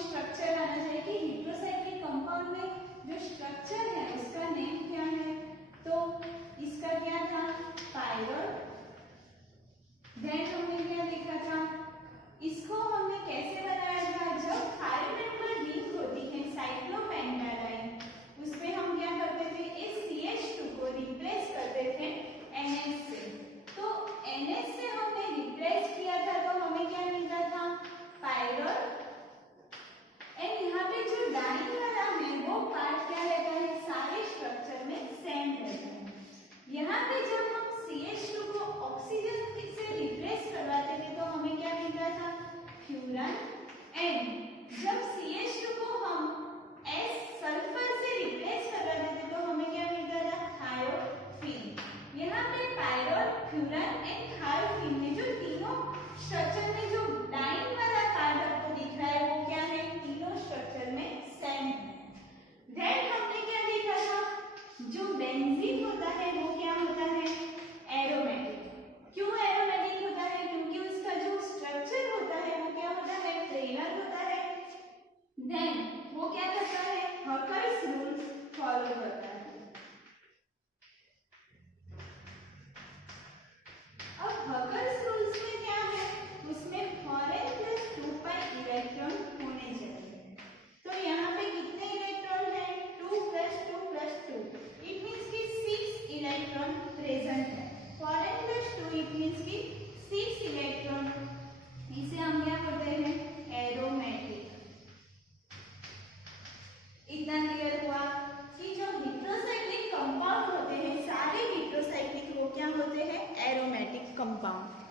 Structure आना चाहिए कि हेट्रोसाइक्लिक कंपाउंड में जो स्ट्रक्चर है उसका नेम क्या है। तो इसका क्या था, पायरोल। देन हमने क्या देखा था, इसको हमने कैसे बनाया था, जब 5 मेंबर रिंग होती है साइक्लोपेंटाडाइन, उसमें हम क्या करते थे, इस CH2 को रिप्लेस करते थे NH से। तो NH से हमने रिप्लेस किया था तो हमें क्या मिलता था, पायरोल। एंड यहाँ पे जो डाइन वाला है वो पार्ट क्या रहता है, सारे स्ट्रक्चर में सेम रहता है। यहाँ पे जब हम CH2 को ऑक्सीजन से रिप्लेस करवाते थे तो हमें क्या मिलता था, फ्यूरन। एंड जब CH2 को हम सल्फर से रिप्लेस करवाते थे तो हमें क्या मिलता था, थायोफिन। यहाँ पे पायरोल, फ्यूरन एंड थायोफिन में जो तीनों स्ट्रक्चर में जो डाइन वाला पार्ट आपको दिख रहा है वो क्या है, तीनों स्ट्रक्चर में सेम है। देन हमने क्या देखा था, जो बेंजीन होता है वो क्या होता है, एरोमेटिक। क्यों एरोमेटिक होता है, क्योंकि उसका जो स्ट्रक्चर होता है वो क्या होता है, प्लेनर होता है। देन वो क्या करता है, हकर्स रूल फॉलो करता है। अब हकर्स रूल्स में क्या है, उसमें 4n+2 पर इलेक्ट्रॉन होने चाहिए। तो यहाँ पे कितने इलेक्ट्रॉन है, 2+2+2, इट मीन्स कि 6 इलेक्ट्रॉन प्रेजेंट है। 4n+2 इट मीन्स कि 6 इलेक्ट्रॉन, इसे हम क्या करते हैं, एरोमेटिक। इतना क्लियर हुआ कि जो हेट्रोसाइक्लिक कंपाउंड होते हैं, सारे हेट्रोसाइक्लिक वो क्या होते हैं, एरोमेटिक कंपाउंड।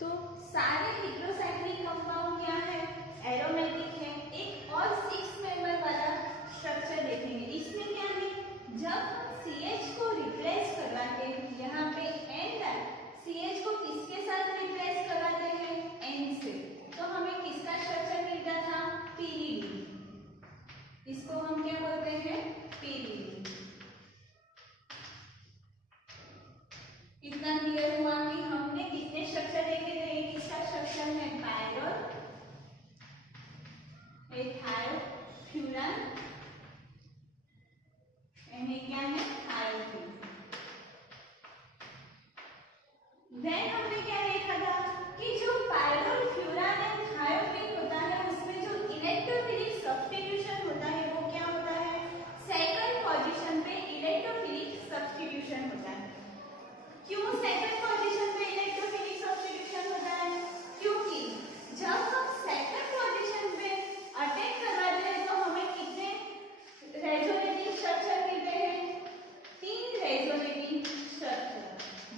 तो सारे हेट्रोसाइक्लिक कंपाउंड क्या है, एरोमेटिक है। एक और 6 मेंबर वाला स्ट्रक्चर देखेंगे, इसमें क्या है, जब CH को रिप्लेस करवाते हैं, यहाँ पे N CH को किसके साथ रिप्लेस करवाते हैं, N से, तो हमें किसका स्ट्रक्चर मिलता था, PDD। इसको हम क्या बोलते हैं, PDD। इतना क्लियर हुआ कि हमने कितने स्ट्रक्चर देखे थे, किसका स्ट्रक्चर है, पायरोल, एक थायो, फ्यूरन, एंड क्या है, थायोफिन। देन हमने क्या देखा था कि जो पायरोल, फ्यूरन एंड थायोफिन होता है उसमें जो इलेक्ट्रोफिलिक सब्स्टिट्यूशन होता है वो क्या होता है, सेकंड पोजीशन पे इलेक्ट्रोफिलिक सब्स्टिट्यूशन होता है। क्यों सेकंड पोजीशन पे इलेक्ट्रोफिलिक सब्स्टिट्यूशन होता है, क्योंकि जब हम सेकंड पोजीशन पे अटैक करवाते हैं तो हमें कितने रेजोनेटिव स्ट्रक्चर मिलते हैं, 3 रेजोनेटिव स्ट्रक्चर।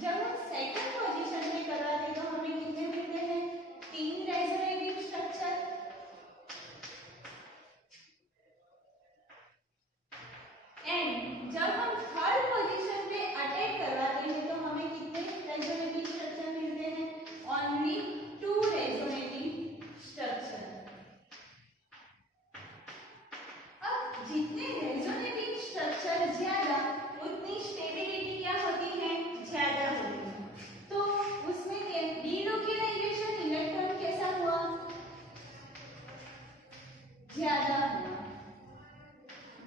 जब हम सेकंड पोजीशन पे करवाते हैं तो हमें कितने मिलते हैं, 3 रेजोनेटिव स्ट्रक्चर। एंड जब हम थर्ड पोजीशन पे अटैक करवाते हैं तो हमें कितने रेजोनेटिव स्ट्रक्चर मिलते हैं, ओनली 2 रेजोनेटिव स्ट्रक्चर। अब जितने रेजोनेटिव स्ट्रक्चर ज्यादा उतनी स्टेबिलिटी क्या होती है, ज्यादा होती है। तो उसमें डीलोकेलाइजेशन इलेक्ट्रॉन कैसा हुआ, ज्यादा हुआ,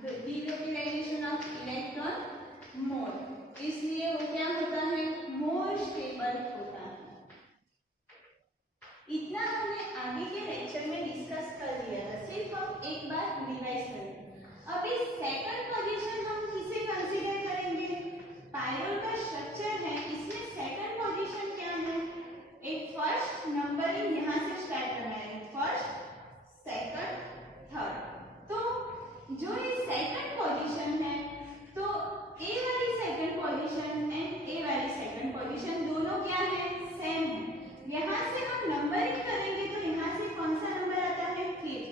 डीलोकेलाइजेशन ऑफ इलेक्ट्रॉन मोर, इसलिए वो क्या होता है, मोर स्टेबल होता है। इतना हमने आगे के लेक्चर में डिस्कस कर लिया था, सिर्फ हम एक बार रिवाइज करें। अभी सेकंड पोजीशन हम किसे कंसीडर करेंगे, पायरोल का स्ट्रक्चर है, इसमें सेकंड पोजीशन क्या है, एक फर्स्ट नंबरिंग यहाँ से स्टार्ट करना है, फर्स्ट, सेकंड, थर्ड। तो जो ये सेकंड पोजीशन है, तो ए वाली सेकंड पोजीशन एंड ए वाली सेकंड पोजीशन दोनों क्या है, सेम है। यहाँ से हम नंबरिंग करेंगे तो यहाँ से कौन सा नंबर आता है, 5।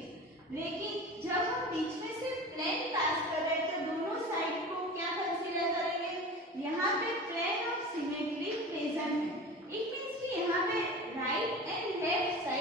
लेकिन जब हम बीच में से प्लेन पास कर रहे हैं तो दोनों साइड को क्या कंसीडर करेंगे, यहाँ पे प्लेन ऑफ सिमेट्री प्रेजेंट है। इट मींस कि यहाँ पे राइट एंड लेफ्ट साइड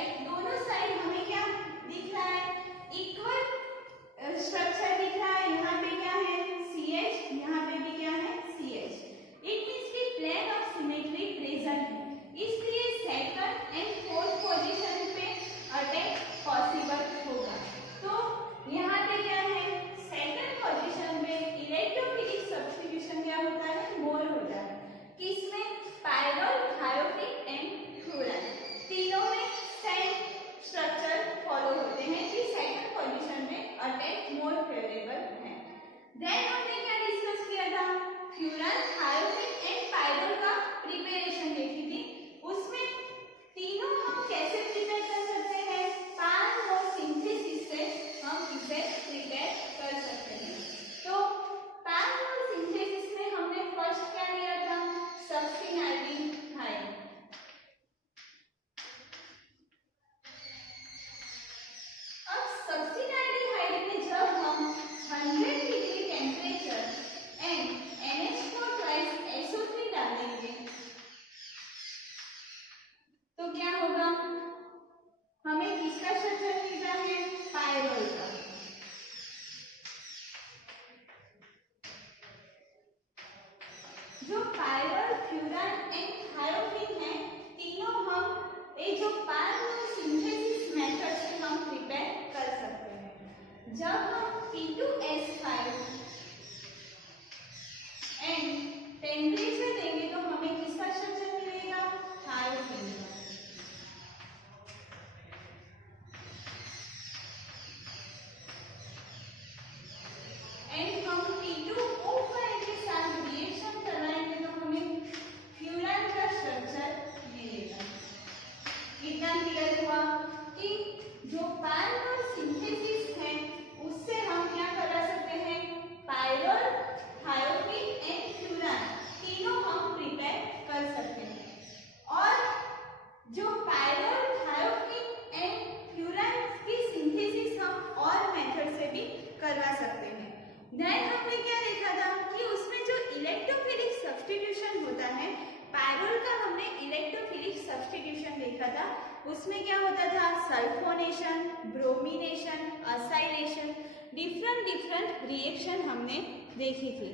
उसमें क्या होता था, sulphonation, bromination, acylation, different reaction हमने देखी थी।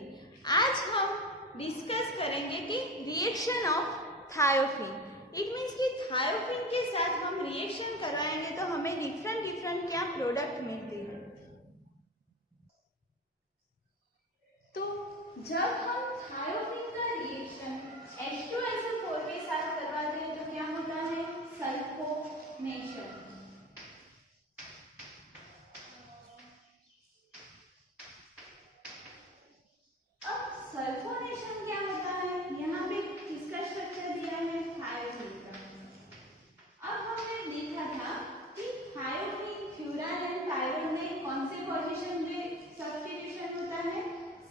आज हम डिस्कस करेंगे कि reaction of thiophene. It means कि थायोफिन के साथ हम रिएक्शन कराएंगे तो हमें डिफरेंट क्या प्रोडक्ट मिलते हैं। तो जब हम थायोफिन का रिएक्शन H2SO4 के साथ करवाते हैं तो क्या होता है, सल्फोनेशन। अब सल्फोनेशन क्या होता है, यहाँ पे किसका स्ट्रक्चर दिया है, थायोफिन का। अब हमने देखा था कि थायोफिन, फ्यूरान एंड पायरोन में कौन से पोजीशन पे सब्स्टिट्यूशन होता है,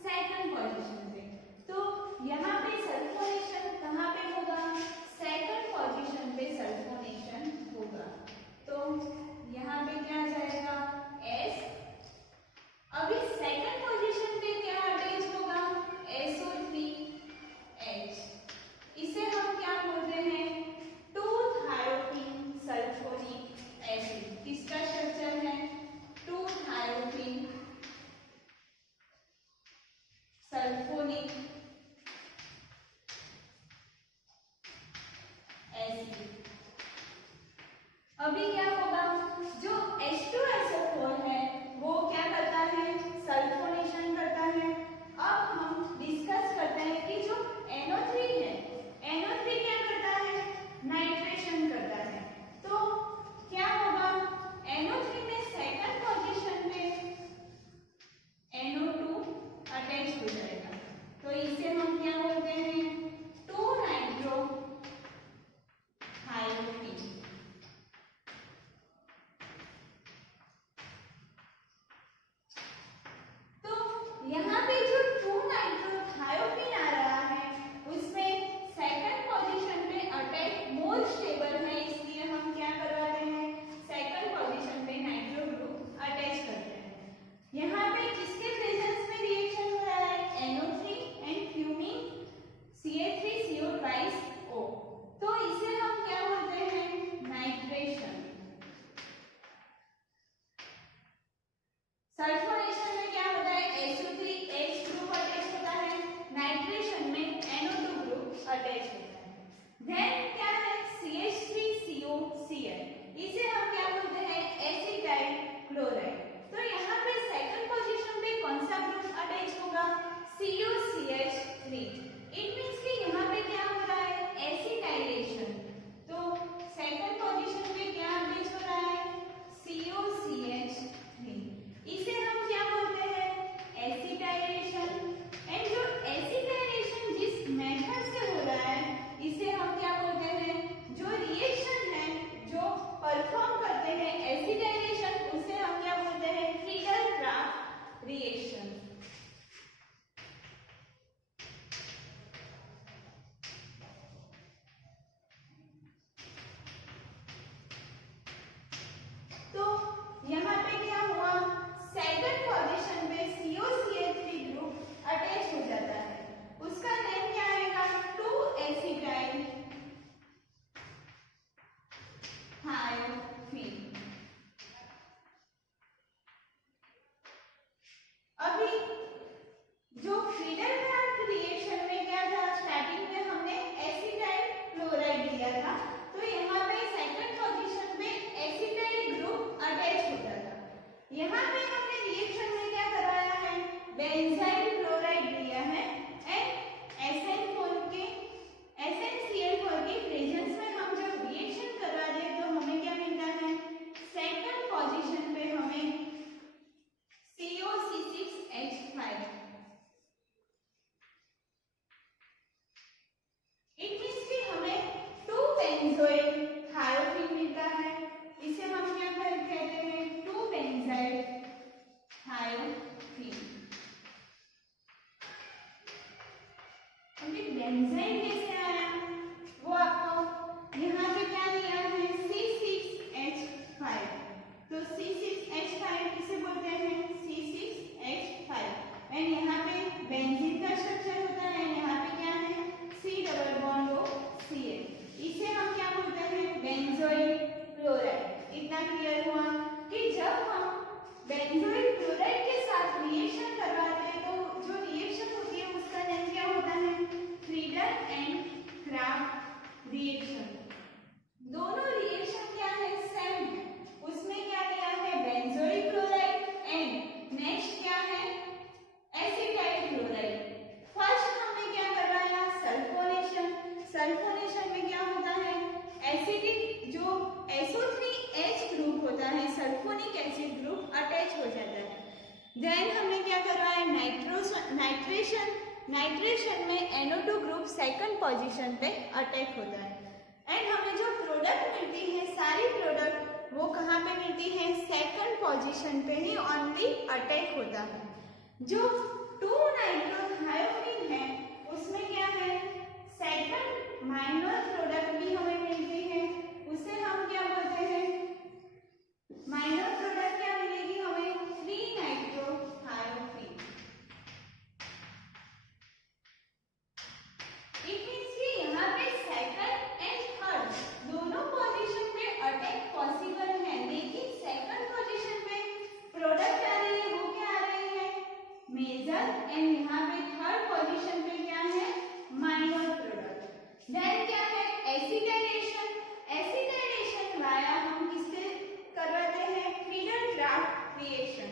सेकंड पोजीशन पे। तो यहाँ पे सल्फोनेशन कहाँ पे होगा, सेकंड पोजीशन पे सल्फोनेशन होगा। तो यहाँ पे क्या आ जाएगा, S। अभी सेकंड पोजीशन पे क्या अटैच होगा, SO3H। इसे हम क्या बोलते हैं, 2-थायोफिन सल्फोनिक एसिड। किसका स्ट्रक्चर है, 2-थायोफिन सल्फोनिक एसिड। अभी क्या होगा, जो H2SO4 है वो क्या करता है, सल्फोनेशन करता है। अब हम डिस्कस करते हैं कि जो NO3 है, NO3 क्या करता है, नाइट्रेशन करता है। तो क्या होगा, NO3 में सेकंड पोजीशन पे NO2 अटैच हो जाएगा। तो इसे हम क्या बोलते हैं, two nitro thiophene. Sulphonic acid group attach हो जाता है। देन हमने क्या करवाया, नाइट्रेशन में NO2 ग्रुप सेकंड पोजीशन पे अटैक होता है। एंड हमें जो प्रोडक्ट मिलती है, सारी प्रोडक्ट वो कहाँ पे मिलती है, सेकंड पोजीशन पे ही ओनली अटैक होता है। जो 2-नाइट्रोथायोफिन है उसमें क्या है, सेकंड माइनर प्रोडक्ट भी हमें मिलती है, उसे हम क्या बोलते हैं, माइनर प्रोडक्ट क्या मिलेगी हमें, 3-नाइट्रोथायोफिन। इट मींस कि यहाँ पे सेकंड एंड थर्ड दोनों पोजीशन पे अटैक पॉसिबल है, लेकिन सेकंड पोजीशन पे प्रोडक्ट आ रही है, वो क्या आ रही है, मेजर, एंड यहाँ पे थर्ड पोजीशन पे क्या है, माइनर प्रोडक्ट। देन क्या है, एसिटाइलेशन। एसिटाइलेशन वाया हम किससे करवाते हैं, फ्रीडल-क्राफ्ट रिएक्शन।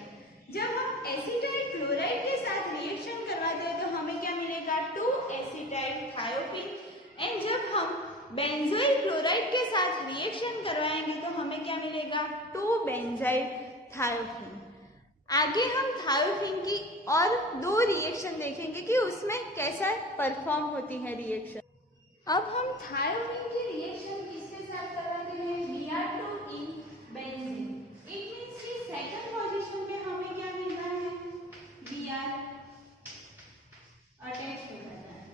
जब हम एसिटाइल क्लोराइड के साथ रिएक्शन करवाते हैं तो हमें क्या मिलेगा, 2-एसिटाइल थायोफिन। एंड जब हम बेंजोइल क्लोराइड के साथ रिएक्शन करवाएंगे तो हमें क्या मिलेगा, 2-बेंजाइल थायोफिन। आगे हम थायोफिन की और 2 रिएक्शन देखेंगे कि उसमें कैसा परफॉर्म होती है रिएक्शन। अब हम थायोफिन की रिएक्शन किसके साथ करवाते हैं, Br2 in benzene. It means कि सेकंड पोजीशन पे हमें क्या मिल रहा है, Br अटैच हो जाता है।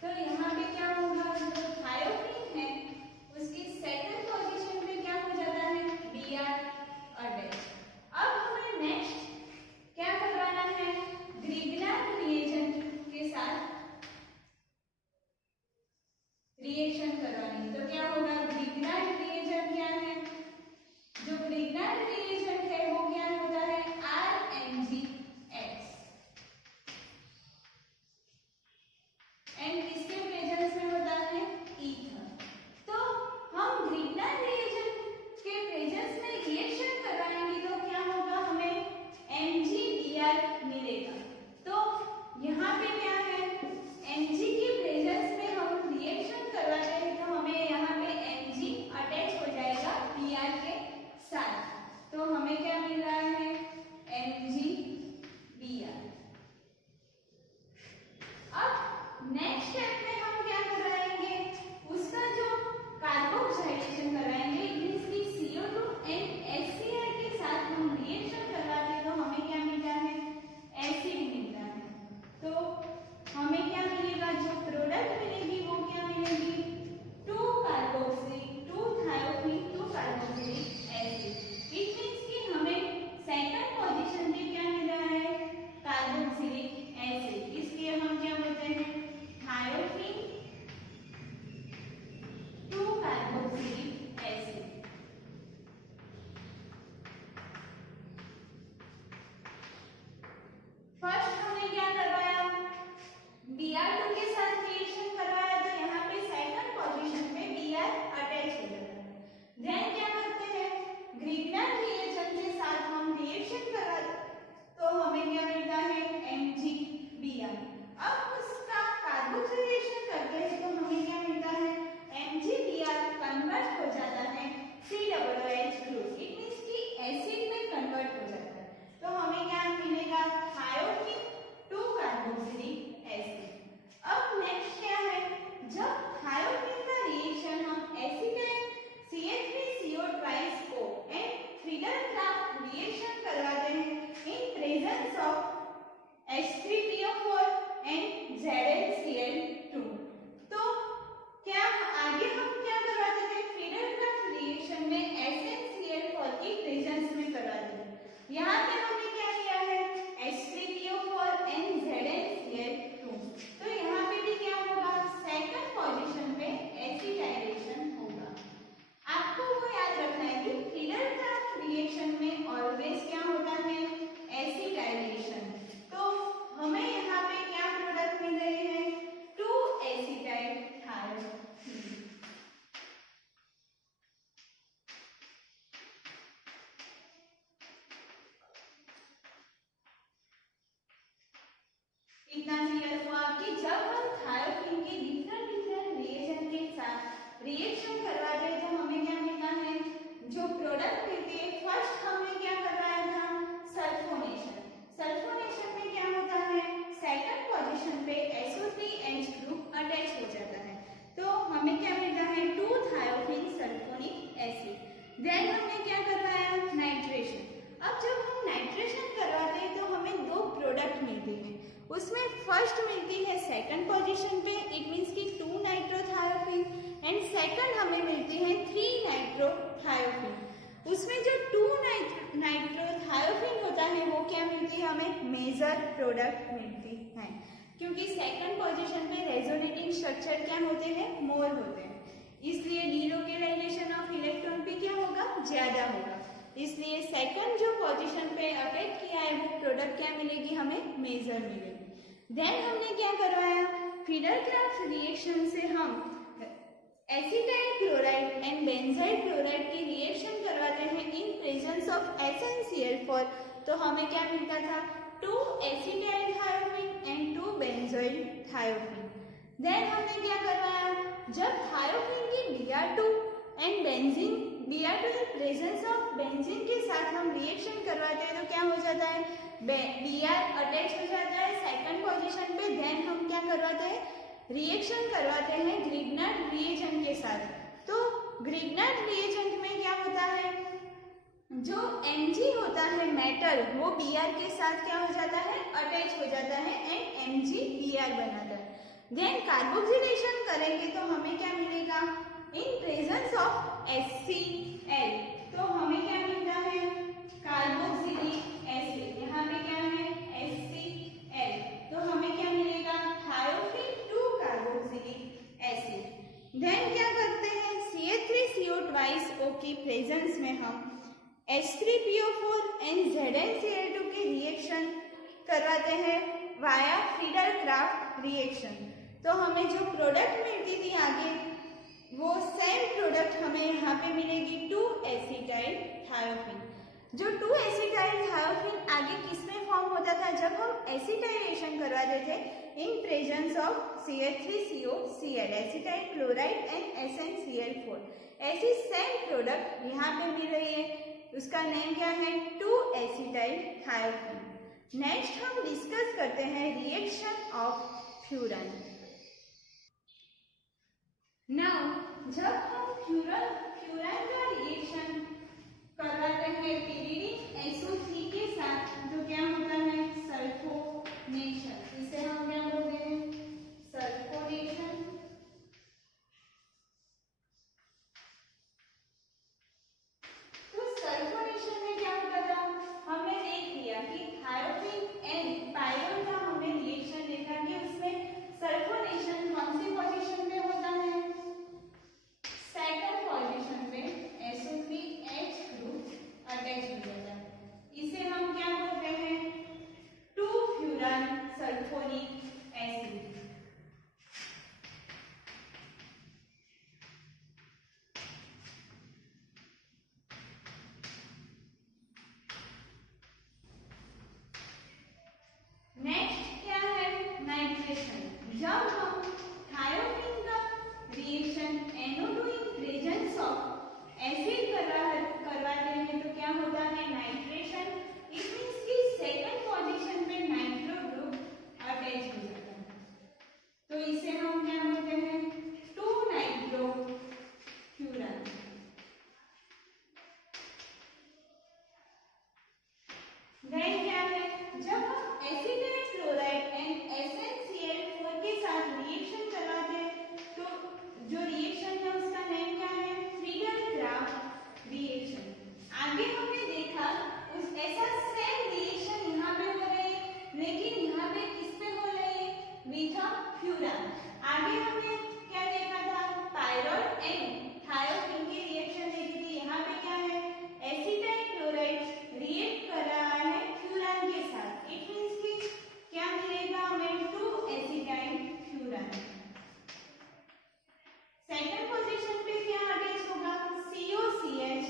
तो यहाँ पे क्या होगा, जो थायोफिन है उसकी सेकंड पोजीशन पे क्या हो जाता है, Br अटैच। अब हमें नेक्स्ट क्या करवाना है, ग्रिग्नार्ड रिएजेंट के साथ रिएक्शन करवानी। तो क्या होगा, ग्रिग्नार्ड रिएजेंट क्या है, जो ग्रिग्नार्ड रिएजेंट है वो क्या होता है, RMgX। एंड किसके प्रेजेंस में होता है, ईथर। तो हम ग्रिग्नार्ड रिएजेंट के प्रेजेंस में रिएक्शन करवाएंगे तो क्या होगा, हमें MgBr मिलेगा। तो यहाँ पे क्या है, Mg की प्रेजेंस में हम रिएक्शन करवाते हैं तो हमें यहाँ पे Mg अटैच हो जाएगा Br के साथ। तो हमें क्या मिल रहा है, MgBr। अब नेक्स्ट स्टेप में हम क्या कराएंगे, उसका जो कार्बोक्सिलेशन कराएंगे, मींस कि CO2 एंड HCl के साथ हम रिएक्शन करवाते हैं तो हमें क्या मिलता है, एसिड मिलता है। तो हमें क्या मिलेगा, जो प्रोडक्ट मिलेगी वो क्या मिलेगी, 2-कार्बोक्सिलिक 2-थायोफिन 2-कार्बोक्सिलिक एसिड। इट मींस कि हमें सेकंड पोजीशन पे क्या मिल रहा है, कार्बोक्सिलिक एसिड। इसलिए हम क्या बोलते हैं, थायोफिन 2-कार्बोक्सिलिक एसिड। फर्स्ट हमने क्या करवाया, Br2 के साथ रिएक्शन करवाया तो यहाँ पे सेकंड पोजीशन पे Br अटैच हो जाता है। देन क्या करते हैं, ग्रिग्नार्ड रिएजेंट के साथ हम रिएक्शन कराते तो हमें क्या मिलता है, MgBr। अब उसका कार्बोक्सिलेशन करते हैं तो हमें क्या मिलता है, MgBr कन्वर्ट हो जाता है COOH ग्रुप। इट मींस कि एसिड में कन्वर्ट हो जाता है। तो हमें क्या मिलेगा, थायोफिन 2-कार्बोक्सिलिक एसिड। अब नेक्स्ट क्या है, जब थायोफिन का रिएक्शन हम acetyl CH3CO2 and Friedel-Crafts reaction करवाते हैं इन presence of H3PO4 and ZnCl2। तो क्या आगे हम क्या करवाते थे, फ्रीडल-क्राफ्ट रिएक्शन में SnCl4 की प्रेजेंस में करवाते थे। यहाँ पे हमने क्या किया है, H3PO4 एंड ZnCl2। तो यहाँ पे भी क्या होगा, सेकंड पोजीशन पे एसिटाइलेशन होगा। आपको वो याद रखना है कि फ्रीडल-क्राफ्ट रिएक्शन में ऑलवेज क्या होता है, एसिटाइलेशन। तो हमें यहाँ पे क्या प्रोडक्ट मिल रहे हैं, 2-एसिटाइल थायोफिन। इतना क्लियर हुआ कि जब हम थायोफिन के डिफरेंट रिएजेंट के साथ रिएक्शन करवाते हैं तो हमें क्या मिलता है, जो प्रोडक्ट मिलती है फर्स्ट अब जब हम नाइट्रेशन करवाते हैं तो हमें दो प्रोडक्ट मिलते हैं। उसमें फर्स्ट मिलती है सेकंड पोजीशन पे, इट मीन्स कि 2 नाइट्रोथायोफिन, एंड सेकंड हमें मिलती है 3 नाइट्रोथायोफिन। उसमें जो 2 नाइट्रोथायोफिन होता है वो क्या मिलती है हमें, मेजर प्रोडक्ट मिलती है, क्योंकि सेकंड पोजीशन पे रेजोनेटिंग स्ट्रक्चर क्या होते हैं, मोर होते हैं, इसलिए डीलोकेलाइजेशन ऑफ इलेक्ट्रॉन पे क्या होगा, ज्यादा होगा, इसलिए सेकंड जो पोजीशन पे अटैक किया है वो प्रोडक्ट क्या मिलेगी हमें, मेजर मिलेगी। देन हमने क्या करवाया, फीडरक्राफ्ट रिएक्शन से हम acetyl chloride and benzyl chloride की रिएक्शन करवाते हैं इन प्रेजेंस ऑफ SnCl4, तो हमें क्या मिलता था, 2 acetyl thiophene and 2 benzyl thiophene. Then हमने क्या करवाया, जब थायोफिन की Br2 and benzene, Br2 in presence of benzene के साथ हम रिएक्शन करवाते हैं तो क्या हो जाता है, Br अटैच हो जाता है सेकंड पोजीशन पे। देन हम क्या करवाते हैं, रिएक्शन करवाते हैं ग्रिग्नार्ड रिएजेंट के साथ। तो ग्रिग्नार्ड रिएजेंट में क्या होता है, जो Mg होता है मेटल वो Br के साथ क्या हो जाता है, अटैच हो जाता है एंड MgBr बनाता है। देन कार्बोक्सिलेशन करेंगे तो हमें क्या मिलेगा, इन प्रेजेंस ऑफ HCl, तो हमें क्या मिलता है, कार्बोक्सिलिक एसिड, यहाँ पे क्या है HCl, तो हमें क्या मिलेगा, थायोफिन 2 कार्बोक्सिलिक एसिड। देन क्या करते हैं, CH3CO की प्रेजेंस में हम H3PO4 एंड ZnCl2 की रिएक्शन करवाते हैं वाया फीडरक्राफ्ट रिएक्शन, तो हमें जो प्रोडक्ट मिलती थी आगे वो सेम प्रोडक्ट हमें यहाँ पे मिलेगी 2 एसिटाइल थायोफिन। जो 2 एसिटाइल थायोफिन आगे किसमें फॉर्म होता था, जब हम एसिटाइलेशन करवाते थे इन presence of CH3COCl, acetyl chloride and SnCl4। ऐसी सेम प्रोडक्ट यहाँ पे मिल रही है, उसका नेम क्या है, 2 एसिटाइल थायोफिन। नेक्स्ट हम डिस्कस करते हैं रिएक्शन ऑफ फ्यूरन। नाउ जब हम फ्यूरन का रिएक्शन करवाते हैं pyridine SO3 के साथ तो क्या होता है, सल्फोनेशन, इसे हम क्या बोलते हैं, सल्फोनेशन। तो सल्फोनेशन में क्या होता था, हमने देख लिया कि थायोफिन एंड पायरोन का हमने रिएक्शन देखा कि उसमें सल्फोनेशन कौन सी पोजीशन पे होता है, सेकंड पोजीशन पे SO3H ग्रुप अटैच हो जाता है, इसे हम क्या बोलते हैं, 2 फ्यूरन सल्फोनिक एसिड। नेक्स्ट क्या है, नाइट्रेशन। जब हम थायोफिन का reaction NO2 in presence of acid करवाते हैं तो क्या होता है, नाइट्रेशन, इट मींस कि सेकंड पोजीशन पे नाइट्रो ग्रुप अटैच हो जाता है, तो इसे हम क्या बोलते हैं, 2 नाइट्रो फ्यूरन। देन क्या है, जब हम एसिटाइल क्लोराइड एंड SnCl4 के साथ रिएक्शन करवाते हैं तो जो रिएक्शन है उसका नेम क्या है, फीडरक्राफ्ट रिएक्शन। आगे हमने देखा उस ऐसा सेम रिएक्शन यहाँ पे हो रही है, लेकिन यहाँ पे किस पे हो रही है, विथ फ्यूरन। आगे हमने क्या देखा था, पायरोन एंड थायोफिन की रिएक्शन देखी थी, यहाँ पे क्या है, एसिटाइल क्लोराइड रिएक्ट कर रहा है फ्यूरन के साथ, इट मींस कि क्या मिलेगा हमें, 2 एसिटाइल फ्यूरन। सेकंड पोजीशन पे क्या अटैच होगा, COCH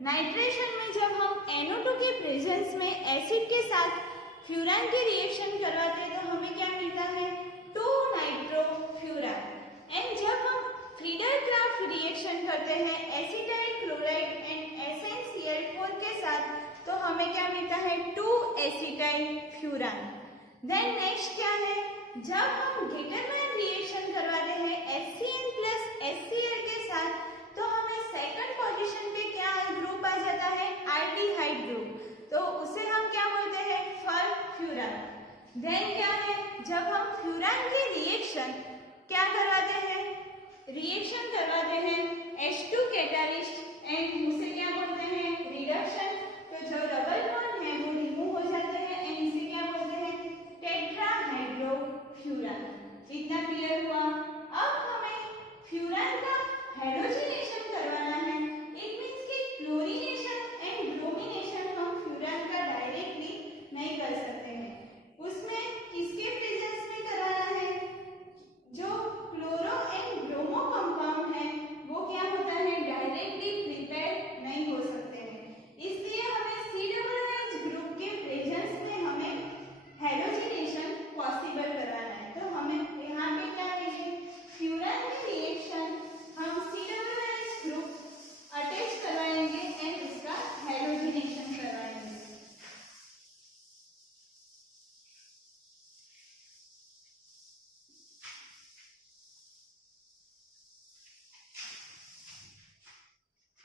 नाइट्रेशन में जब हम NO2 के प्रेजेंस में एसिड के साथ फ्यूरान के रिएक्शन करवाते हैं तो हमें क्या मिलता है 2 नाइट्रोफ्यूरान। एंड जब हम फ्रीडल-क्राफ्ट रिएक्शन करते हैं एसिटाइल क्लोराइड एंड SnCl4 के साथ तो हमें क्या मिलता है 2 एसिटाइल फ्यूरान। देन नेक्स्ट क्या है, जब हम गेटरमैन रिएक्शन करवाते हैं HCl प्लस HCl के साथ तो हमें सेकंड पोजीशन पे क्या ग्रुप आ जाता है आल्डिहाइड ग्रुप, तो उसे हम क्या बोलते हैं फरफ्यूरान। देन क्या है, जब हम फ्यूरान के रिएक्शन क्या करवाते हैं, रिएक्शन करवाते हैं H2 कैटालिस्ट एंड उसे क्या बोलते हैं रिडक्शन, तो जो डबल बॉन्ड है वो रिमूव हो जाते हैं एंड इसे क्या बोलते हैं टेट्राहाइड्रोफ्यूरान। इतना क्लियर हुआ। अब हमें फ्यूरान का हाइड्रोजनेशन करवाना है। इट मींस कि क्लोरीनेशन एंड ब्रोमीनेशन हम फ्यूरान का डायरेक्टली नहीं कर सकते हैं, उसमें किसके प्रेजेंस में कराना है, जो क्लोरो एंड ब्रोमो कंपाउंड है वो क्या होता है डायरेक्टली प्रिपेयर नहीं हो सकते हैं, इसलिए हमें COOH ग्रुप के प्रेजेंस में हमें हाइड्रोजनेशन पॉसिबल कराना है। तो हमें यहाँ पे क्या लेंगे फ्यूरान की रिएक्शन हम COOH ग्रुप अटैच करवाएंगे एंड इसका हाइड्रोजनेशन करवाएंगे।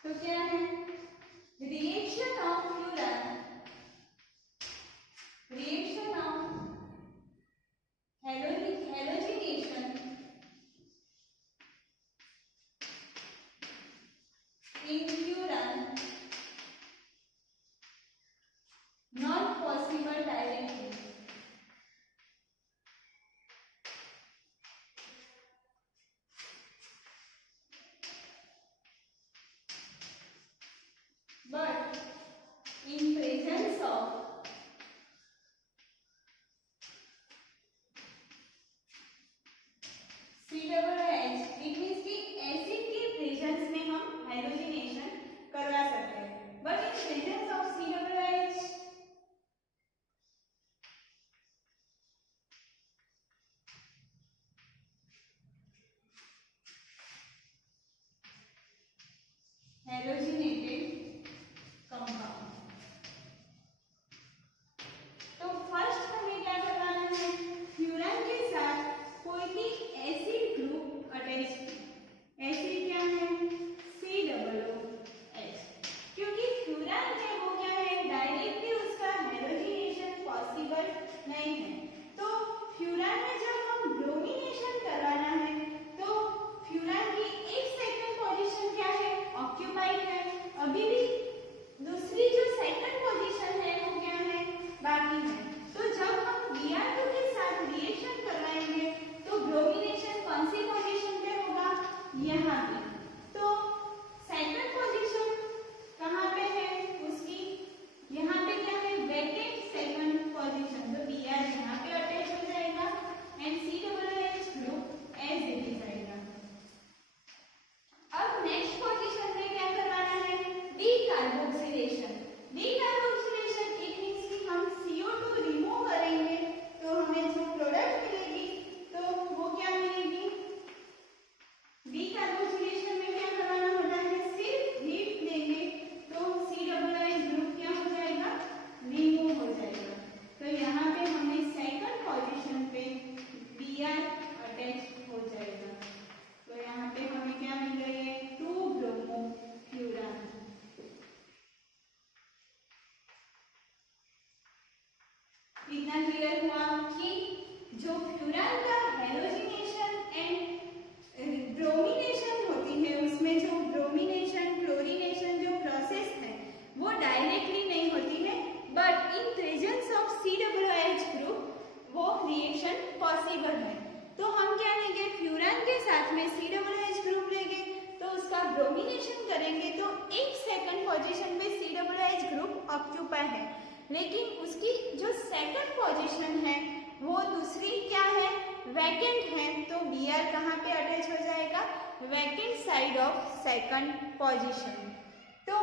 तो क्या है reaction of furan, reaction of hydrogenation in furan not possible directly, but in presence of COOH, it means कि एसिड के प्रेजेंस में हम हाइड्रोजनेशन करवा सकते हैं, but in presence of COOH hydrogenated compound. तो फर्स्ट हमें क्या करवाना है, फ्यूरान के साथ कोई भी एसिड ग्रुप अटैच, एसिड क्या है COOH, क्योंकि फ्यूरान है वो क्या है डायरेक्टली उसका हाइड्रोजनेशन पॉसिबल नहीं है। तो फ्यूरान में जब हम ब्रोमीनेशन कराना है तो फ्यूरान की एक सेकंड पोजीशन क्या है ऑक्यूपाइड है, अभी भी दूसरी जो सेकंड पोजीशन है वो क्या है बाकी है। तो जब हम Br2 के साथ रिएक्शन करवाएंगे तो ब्रोमीनेशन कौन सी पोजीशन पे होगा यहाँ पे, तो सेकंड पोजीशन कहाँ पे है उसकी, यहाँ पे क्या है वैकेंट सेकंड पोजीशन, तो Br यहाँ पे अटैच हो जाएगा and COOH group as it is आएगा। अब नेक्स्ट पोजीशन में क्या करवाना है डीकार्बोक्सिलेशन। डीकार्बोक्सिलेशन इट मींस कि हम CO2 रिमूव करेंगे तो हमें जो प्रोडक्ट मिलेगी तो वो क्या मिलेगी, डीकार्बोक्सिलेशन में क्या करवाना होता है सिर्फ हीट देंगे तो COOH ग्रुप क्या हो जाएगा रिमूव हो जाएगा। तो यहाँ पे हमें सेकंड पोजीशन पे Br अटैच हो जाएगा, तो यहाँ पे हमें क्या मिल रही है 2 ब्रोमोफ्यूरान। इतना क्लियर हुआ कि जो फ्यूरान का हाइड्रोजनेशन एंड ब्रोमीनेशन होती है उसमें जो ब्रोमीनेशन क्लोरीनेशन जो प्रोसेस है वो डायरेक्टली नहीं होती है, but in presence of COOH group वो रिएक्शन पॉसिबल है। तो हम क्या लेंगे फ्यूरान के साथ में COOH ग्रुप लेंगे तो उसका ब्रोमीनेशन करेंगे तो एक सेकंड पोजीशन पे COOH ग्रुप ऑक्यूपाई है, लेकिन उसकी जो सेकंड पोजीशन है वो दूसरी क्या है वैकेंट है, तो Br कहाँ पे अटैच हो जाएगा vacant side of second position. तो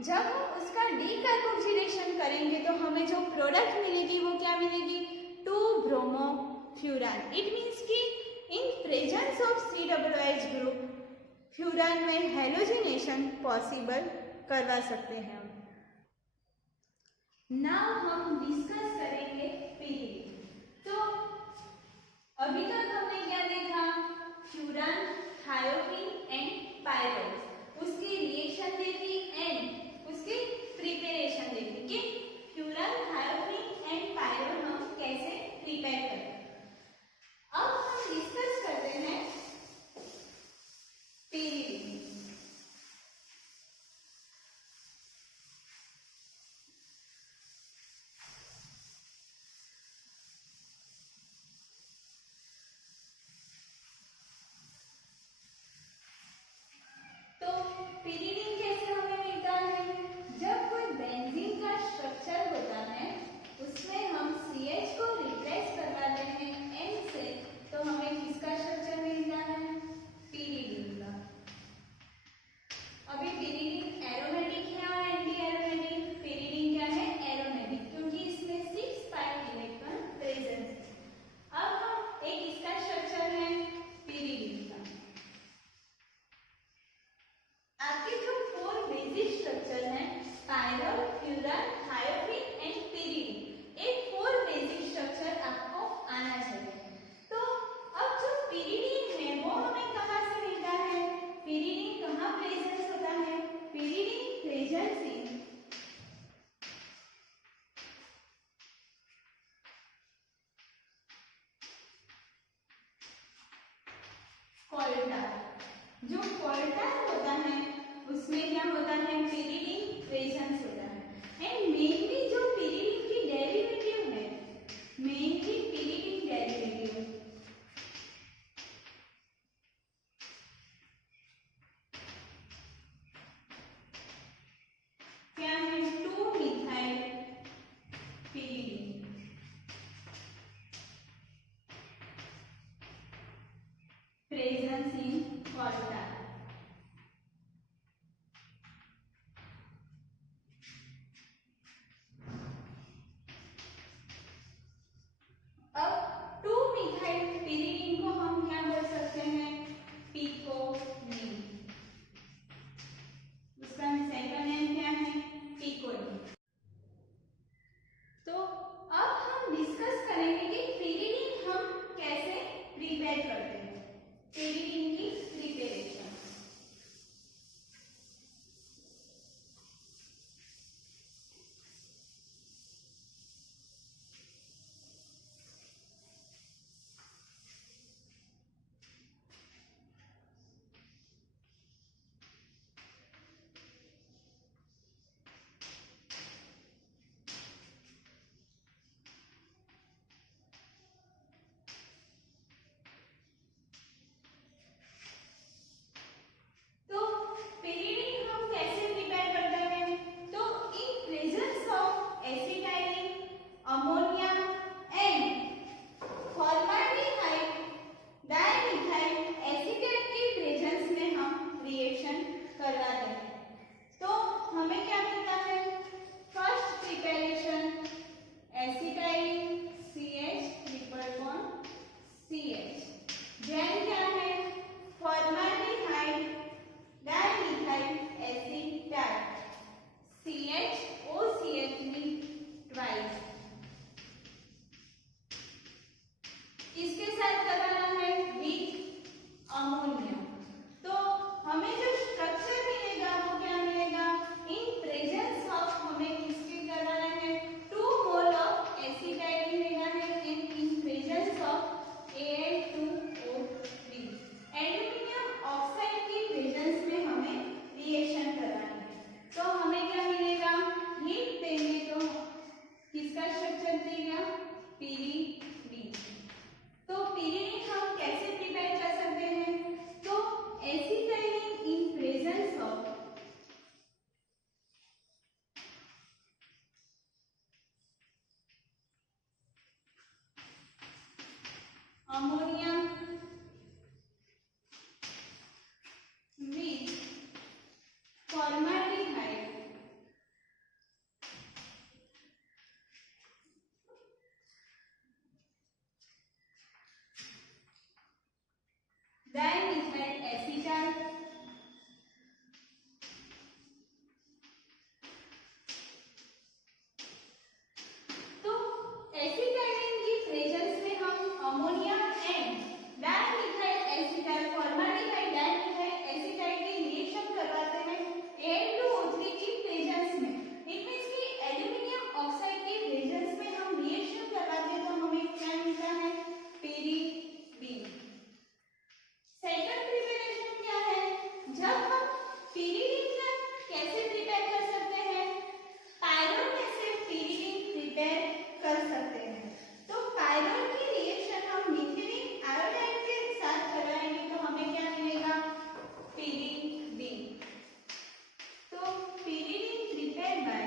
जब हम उसका डीकार्बोक्सिलेशन करेंगे तो हमें जो प्रोडक्ट मिलेगी वो क्या मिलेगी, 2-ब्रोमोफ्यूरान। इट मीन्स कि इन presence of COOH group furan में हेलोजिनेशन पॉसिबल करवा सकते हैं हम। नाउ हम डिस्कस करेंगे पीरियड। तो अभी तक हमने क्या देखा, फ्यूरान, थायोफिन एंड पायरोल, उसकी रिएक्शन देखी एंड उसकी प्रिपरेशन देखी कि फ्यूरान, थायोफिन एंड पायरोल हम कैसे प्रिपेयर करते हैं। अब हम डिस्कस करते हैं पीरियड। तो पीरियड कैसे हमें मिलता है, जब कोई बेंजीन का स्ट्रक्चर होता है उसमें हम CH को रिप्लेस करवाते हैं N से, तो हमें किसका स्ट्रक्चर मिलता है, पीरियड का। अभी पीरियड एरोमेटिक है और एंटी एरोमेटिक। पीरियड क्या है, एरोमेटिक, क्योंकि इसमें 6 pi इलेक्ट्रॉन प्रेजेंट है। अब हम एक इसका स्ट्रक्चर है पीरियड का। आपके जो 4 बेसिक स्ट्रक्चर हैं, pyrrole, furan, thiophene and period, एक 4 बेसिक स्ट्रक्चर आपको आना चाहिए। तो अब जो पीरियड है वो हमें कहाँ से मिलता है, पीरियड कहाँ प्रेजेंस होता है, पीरियड प्रेजेंस इन कोल्टार। जो कोल्टार होता है उसमें क्या होता है, पीरियड प्रेजेंस होता है। एंड मेनली जो पीरियड की डेरिवेटिव है, मेनली पीरियड डेरिवेटिव क्या है, 2-मिथाइल पीरियड, प्रेजेंस इन कोल्टार। अब 2-मिथाइल पीरियड को हम क्या बोल सकते हैं, पिकोनीन। उसका सेकंड नेम क्या है, पिकोनीन। तो अब हम डिस्कस करेंगे कि पीरियड हम कैसे प्रिपेयर करते हैं, पीरियड की प्रिपरेशन। तो पीरियड हम कैसे प्रिपेयर करते हैं, तो इन presence of acetylene, ammonia and formaldehyde, dimethyl acetate की प्रेजेंस में हम रिएक्शन करवाते हैं। तो हमें क्या मिलता है, first preparation acetylene CH triple bond CH, then क्या है, फॉर्माल्डिहाइड डाइमिथाइल एसीटेट CHOCH में ट्वाइस, इसके साथ करवाना है विथ अमोनिया। तो हमें जो स्ट्रक्चर मिलेगा वो क्या मिलेगा, इन प्रेजेंस ऑफ हमें किसके करवाना है, 2 मोल ऑफ एसिटाइलिन लेना है and in presence of Al2O3 aluminium oxide की प्रेजेंस में हमें रिएक्शन करानी है। तो हमें क्या मिलेगा, हीट देंगे तो किसका स्ट्रक्चर देगा, पीरियड। तो पीरियड हम कैसे प्रिपेयर कर सकते हैं, तो acetylene in presence of ammonia with formaldehyde ammonia and dimethyl acetyl formaldehyde dimethyl acetyl की रिएक्शन करवाते हैं Al2O3 की प्रेजेंस में। इट मींस कि एल्युमिनियम ऑक्साइड की प्रेजेंस में हम रिएक्शन करवाते हैं तो हमें क्या मिलता है, पीरीडीन। सेकंड प्रिपरेशन क्या है, जब हम पीरीडीन का कैसे प्रिपेयर कर सकते हैं, पायरोल में से पीरीडीन प्रिपेयर कर सकते हैं। तो पायरोल की रिएक्शन हम मीथिलीन आयोडाइड के साथ कराएंगे तो हमें क्या मिलेगा, पीरीडीन। तो पीरीडीन प्रिपेयर बाय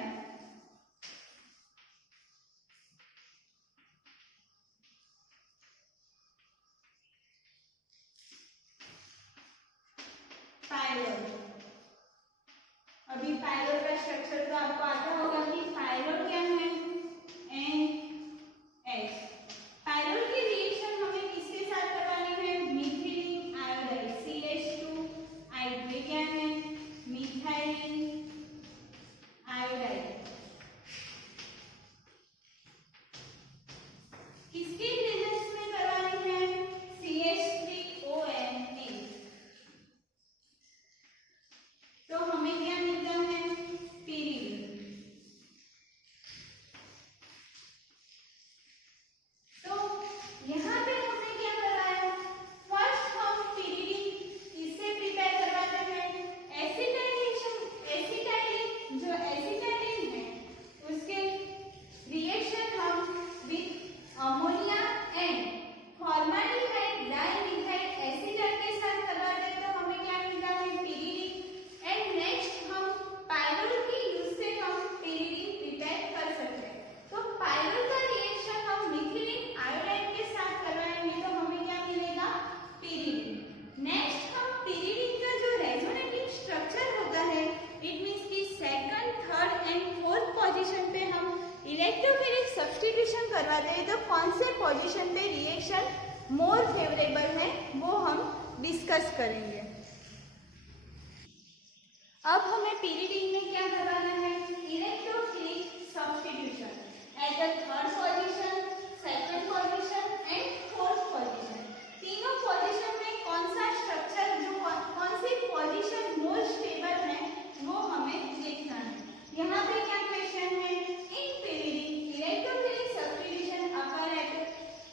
पायरोल। अभी पायरोल का स्ट्रक्चर तो आपको आता होगा कि पायरोल क्या है, NH। पायरोल की रिएक्शन हमें किसके साथ करवानी है, मीथिलीन आयोडाइड CH2 हाइड्रे क्या है, मिथाइल आयोडाइड। किसके प्रेजेंस में करवानी है, CH3ONA। तो हमें क्या मिलता है, पीरीडीन। तो यहाँ पे हमने क्या करवाया, फर्स्ट हम पीरीडीन किससे प्रिपेयर करवाते हैं, एसिटाइलिन जो एसिटाइलिन है उसके रिएक्शन हम with ammonia and formaldehyde dimethyl acetyl के साथ करवाते हैं तो हमें क्या मिलता है, पीरीडीन। एंड नेक्स्ट हम पायरोल की यूज से हम पीरीडीन प्रिपेयर कर सकते हैं। तो पायरोल का रिएक्शन हम मिथिलीन आयोडाइड के साथ करवाएंगे तो हमें क्या मिलेगा, पीरीडीन। नेक्स्ट हम पीरीडीन का जो रेजोनेटिव स्ट्रक्चर होता है, इट मींस कि second, third and fourth position पे हम इलेक्ट्रोफिलिक सब्स्टिट्यूशन करवाते हैं तो कौन से पोजीशन पे रिएक्शन मोर फेवरेबल है वो हम डिस्कस करेंगे। अब हमें पीरीडीन में क्या करवाना है, electrophilic substitution at the third position, second position and fourth position. तीनों पोजीशन में कौन सा स्ट्रक्चर जो कौन सी पोजीशन मोर स्टेबल है वो हमें देखना है। यहाँ पे क्या क्वेश्चन है, in pyridine electrophilic substitution occur at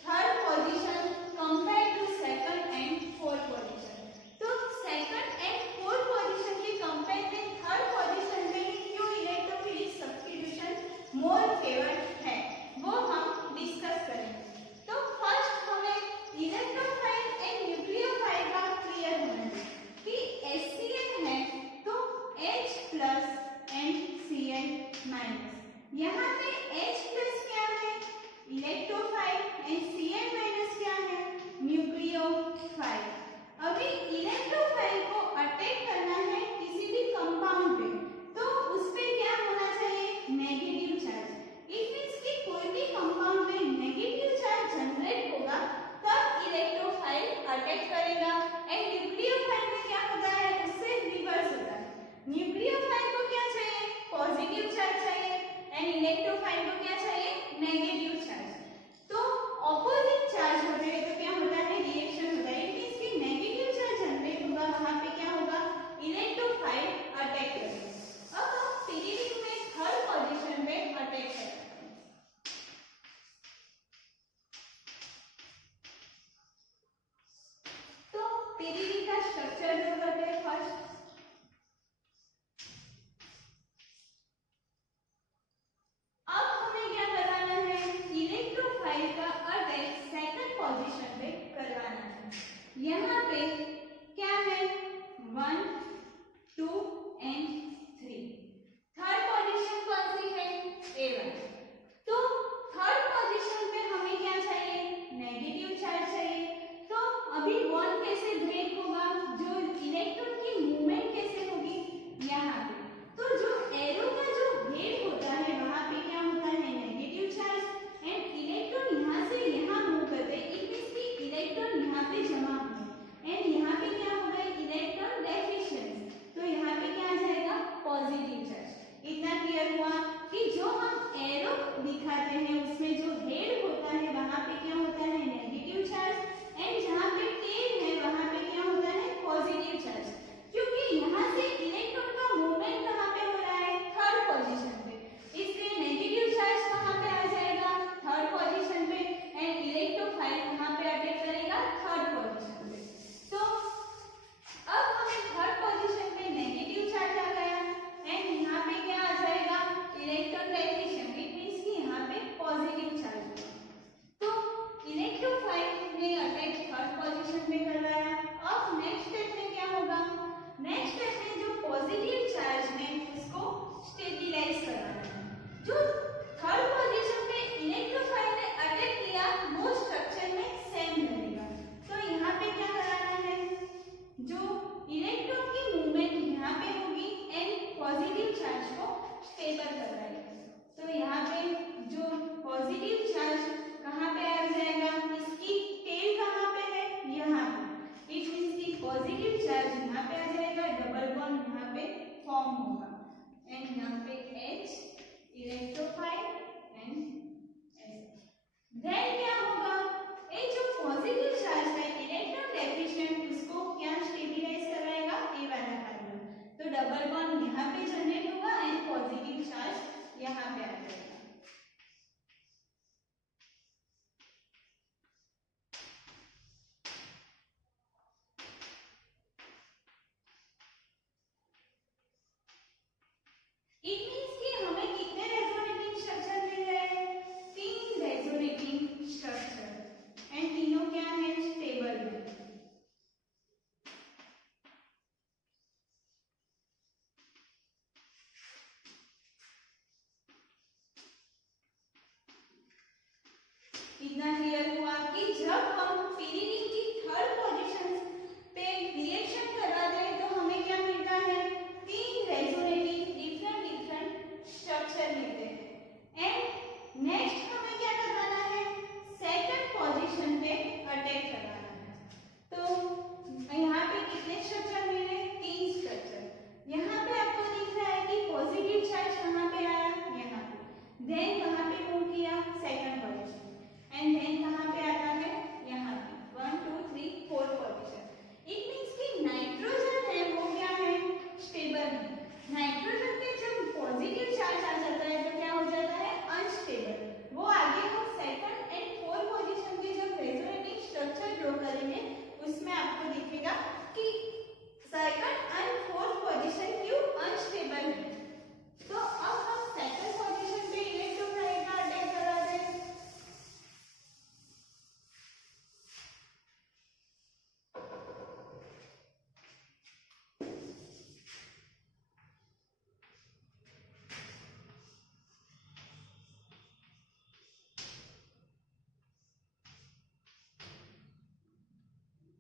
third position compare to second and fourth position. तो सेकंड एंड फोर्थ पोजीशन के कंपेयर में थर्ड पोजीशन में क्यों इलेक्ट्रोफिलिक सब्स्टिट्यूशन मोर फेवर्ड है वो हम डिस्कस करेंगे। तो फर्स्ट हमें इलेक्ट्रोफाइल एंड न्यूक्लियोफाइल का क्लियर होना है कि HCl है तो H plus and Cl minus. यहाँ पे H प्लस क्या है, इलेक्ट्रोफाइल एंड Cl माइनस क्या है, न्यूक्लियोफाइल। अभी इलेक्ट्रोफाइल को अटैक करना है किसी भी कंपाउंड पे तो उस पे क्या होना चाहिए, नेगेटिव चार्ज। इट मींस कि कोई भी कंपाउंड में नेगेटिव चार्ज जनरेट होगा तब इलेक्ट्रोफाइल अटैक करेगा। एंड न्यूक्लियोफाइल में क्या होता है, उससे रिवर्स होता है। न्यूक्लियोफाइल को क्या चाहिए, पॉजिटिव चार्ज चाहिए एंड इलेक्ट्रोफाइल को क्या चाहिए, नेगेटिव चार्ज। तो ऑपोजिट चार्ज होते हैं तो क्या होता है, रिएक्शन होता है। इट मींस कि नेगेटिव चार्ज जनरेट होगा, वहां पे क्या होगा, इलेक्ट्रोफाइल अटैक करेगा। अब हम पीरीडीन में थर्ड पोजीशन पे अटैक करेंगे। तो पीरीडीन का स्ट्रक्चर जो करते हैं फर्स्ट, अब हमें क्या करवाना है, इलेक्ट्रोफाइल का अटैक सेकंड पोजीशन पे करवाना है। यहाँ पे क्या है, 1, 2 एंड 3। थर्ड पोजीशन कौन सी है, A1। तो थर्ड पोजीशन पे हमें क्या चाहिए, नेगेटिव चार्ज चाहिए। तो अभी बॉन्ड कैसे ब्रेक होगा, जो इलेक्ट्रॉन की मूवमेंट कैसे होगी, यहाँ पे। तो जो एरो का जो हेड होता है वहां पे क्या होता है, नेगेटिव चार्ज एंड इलेक्ट्रॉन यहाँ से यहाँ मूव करते हैं। इट मींस कि इलेक्ट्रॉन यहाँ पे जमा हुए एंड यहाँ पे क्या होगा, इलेक्ट्रॉन डेफिशिएंसी। तो यहाँ पे क्या आ जाएगा, पॉजिटिव चार्ज। इतना क्लियर हुआ कि जो हम एरो दिखाते हैं उसमें जो हेड होता है वहां पे क्या होता है, नेगेटिव जब हम पीरियड की थर्ड पोजीशन पे रिएक्शन करा दें तो हमें क्या मिलता है, 3 रेजोनेटिंग डिफरेंट स्ट्रक्चर मिलते हैं। एंड नेक्स्ट हमें क्या कराना है, सेकंड पोजीशन पे अटैक कराना है। तो यहाँ पे कितने स्ट्रक्चर मिले, 3 स्ट्रक्चर। यहाँ पे आपको दिख रहा है कि पॉजिटिव चार्ज कहाँ पे आया, यहाँ पे, देन कहाँ पे मूव किया, सेकंड पोजीशन, एंड देन कहाँ पे आता है, यहाँ पे 1 2 3 4 पोजीशन। इट मींस कि नाइट्रोजन है वो क्या है, स्टेबल है। नाइट्रोजन पे जब पॉजिटिव चार्ज आ जाता है तो क्या हो जाता है, अनस्टेबल। वो आगे हम सेकंड एंड फोर्थ पोजीशन के जब रेजोनेटिंग स्ट्रक्चर ड्रॉ करेंगे उसमें आपको दिखेगा कि सेकंड एंड फोर्थ पोजीशन क्यों अनस्टेबल है। तो अब हम सेकंड पोजीशन पे इलेक्ट्रोफाइल का अटैक करा दें।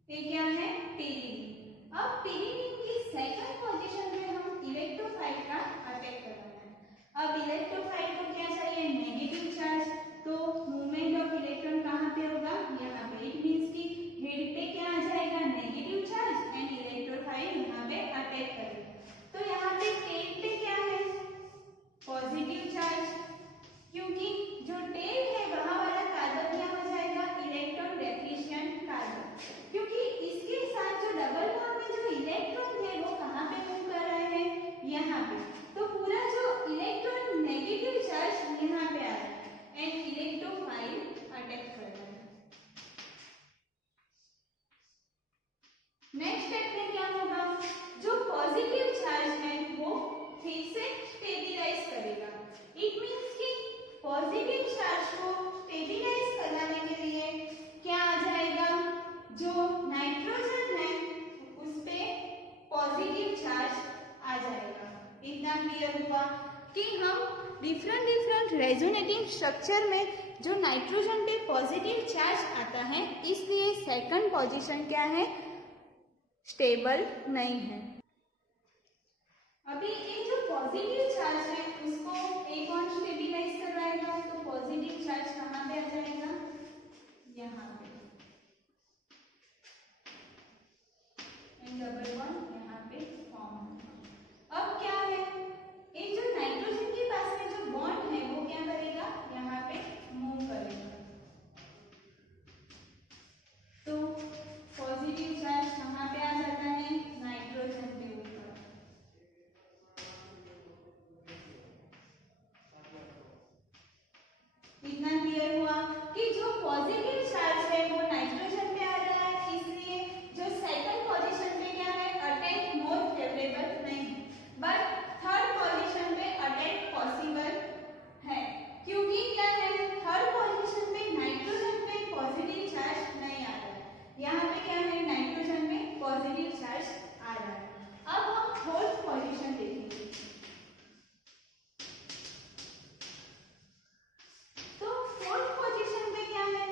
ये क्या है, पीरियड। अब पीरियड की सेकंड पोजीशन पे हम इलेक्ट्रोफाइल का अटैक कराना है। अब इलेक्ट्रोफाइल को क्या चाहिए, नेगेटिव चार्ज। तो मूवमेंट ऑफ इलेक्ट्रॉन कहाँ पे होगा, यहाँ पे। इट मींस कि हेड पे क्या आ जाएगा, नेगेटिव चार्ज, एंड इलेक्ट्रोफाइल यहाँ पे अटैक करेगा। तो यहाँ पे टेल पे क्या है, पॉजिटिव चार्ज, क्योंकि जो टेल है वहां वाला कार्बन क्या हो जाएगा, इलेक्ट्रॉन डेफिशिएंट कार्बन, क्योंकि इसके साथ जो डबल बॉन्ड में जो इलेक्ट्रॉन थे वो कहाँ पे मूव कर रहे हैं, यहाँ पे। तो पूरा जो इलेक्ट्रॉन नेगेटिव चार्ज यहाँ पे आ रहा है एंड इलेक्ट्रोफाइल अटैक कर रहा है। नेक्स्ट स्टेप में क्या होगा, जो पॉजिटिव चार्ज है वो फिर से स्टेबलाइज करेगा। इट मींस कि पॉजिटिव चार्ज को स्टेबलाइज कराने के लिए क्या आ जाएगा, जो नाइट्रोजन है उस पे पॉजिटिव चार्ज आ जाएगा। इतना क्लियर हुआ कि हम डिफरेंट रेजोनेटिंग स्ट्रक्चर में जो नाइट्रोजन पे पॉजिटिव चार्ज आता है इसलिए सेकंड पोजीशन क्या है, स्टेबल नहीं है। अभी ये जो पॉजिटिव चार्ज है उसको एक और स्टेबलाइज करवाएगा। तो पॉजिटिव चार्ज कहाँ पे आ जाएगा, यहाँ पे, डबल बॉन्ड यहाँ पे फॉर्म होगा। अब क्या है, ये जो नाइट्रोजन के पास में जो बॉन्ड है वो क्या करेगा, यहाँ पे मूव करेगा। तो पॉजिटिव चार्ज कहाँ पे आ जाता है, नाइट्रोजन के ऊपर। इतना क्लियर हुआ कि जो पॉजिटिव चार्ज है वो नाइट्रोजन पे आ रहा है, इसलिए जो सेकंड पोजीशन पे क्या है, अटैक मोर फेवरेबल नहीं है, बट थर्ड पोजीशन पे अटैक पॉसिबल है। क्योंकि क्या है, थर्ड पोजीशन पे नाइट्रोजन पे पॉजिटिव चार्ज नहीं आ रहा है, यहाँ पे क्या है, नाइट्रोजन में पॉजिटिव चार्ज आ रहा है। अब हम फोर्थ पोजीशन देखेंगे। तो फोर्थ पोजीशन पे क्या है,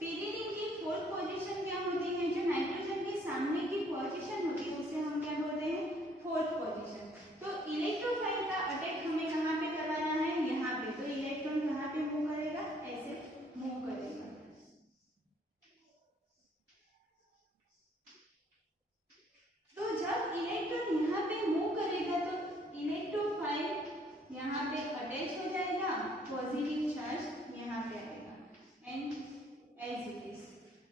पीरियड की फोर्थ पोजीशन क्या होती है, जो नाइट्रोजन के सामने की पोजीशन होती है उसे हम क्या बोलते हैं, फोर्थ पोजीशन। तो इलेक्ट्रोफाइल का अटैक हमें कहाँ पे कराना है, यहाँ पे। तो इलेक्ट्रॉन कहाँ पे मूव करेगा, ऐसे मूव करेगा। तो जब इलेक्ट्रॉन यहाँ पे मूव करेगा तो इलेक्ट्रोफाइल यहाँ पे अटैच हो जाएगा, पॉजिटिव चार्ज यहाँ पे आएगा एंड एज इट इज।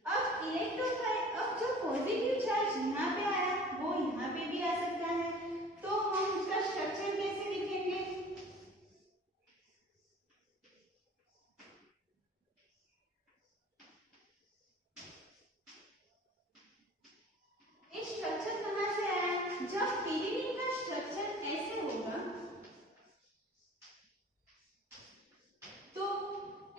अब इलेक्ट्रोफाइल, अब जो पॉजिटिव चार्ज यहाँ पे आया वो यहाँ पे भी आ सकता है। तो हम उसका स्ट्रक्चर कैसे लिखेंगे, इस स्ट्रक्चर कहाँ से आया, जब पीरियड का स्ट्रक्चर ऐसे होगा तो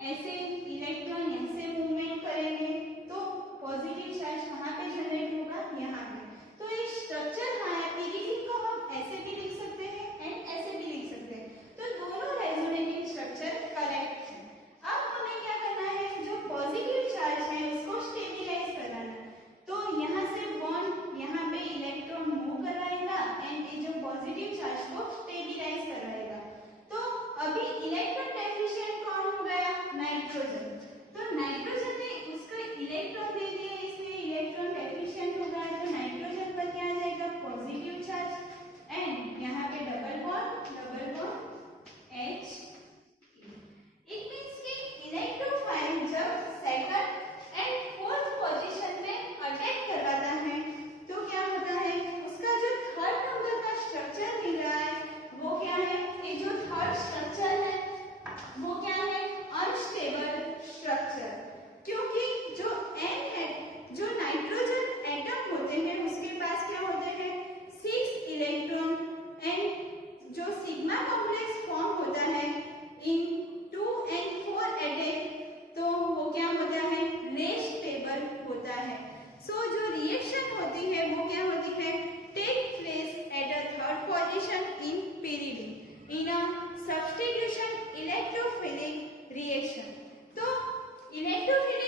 ऐसे इलेक्ट्रॉन ऐसे मूवमेंट करेंगे तो पॉजिटिव चार्ज कहाँ पे जनरेट होगा, यहाँ पे। तो ये स्ट्रक्चर हाँ है, पीरियड को हम ऐसे भी लिख सकते हैं एंड ऐसे भी लिख सकते हैं। तो दोनों रेजोनेटिंग स्ट्रक्चर करेक्ट है। अब हमें क्या करना है, जो पॉजिटिव चार्ज है उसको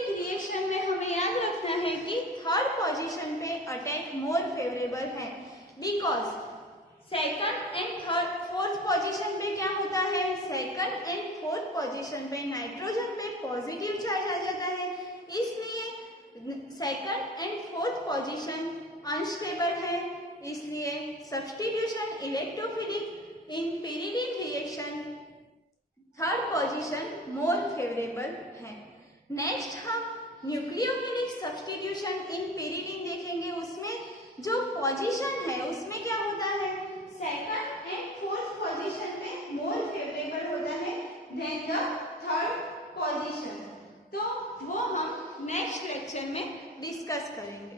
पिरीडिक रिएक्शन में हमें याद रखना है कि थर्ड पोजीशन पे अटैक मोर फेवरेबल है, because second and third fourth position पे क्या होता है, सेकंड एंड फोर्थ पोजीशन पे नाइट्रोजन पे पॉजिटिव चार्ज आ जाता है, इसलिए second and fourth position unstable है, इसलिए substitution electrophilic in pyridine reaction third position more favourable है। नेक्स्ट हम न्यूक्लियोफिलिक सब्स्टिट्यूशन इन पिरीडिन देखेंगे। उसमें जो पोजीशन है उसमें क्या होता है, सेकंड एंड फोर्थ पोजीशन में मोर फेवरेबल होता है देन द थर्ड पोजीशन। तो वो हम नेक्स्ट लेक्चर में डिस्कस करेंगे।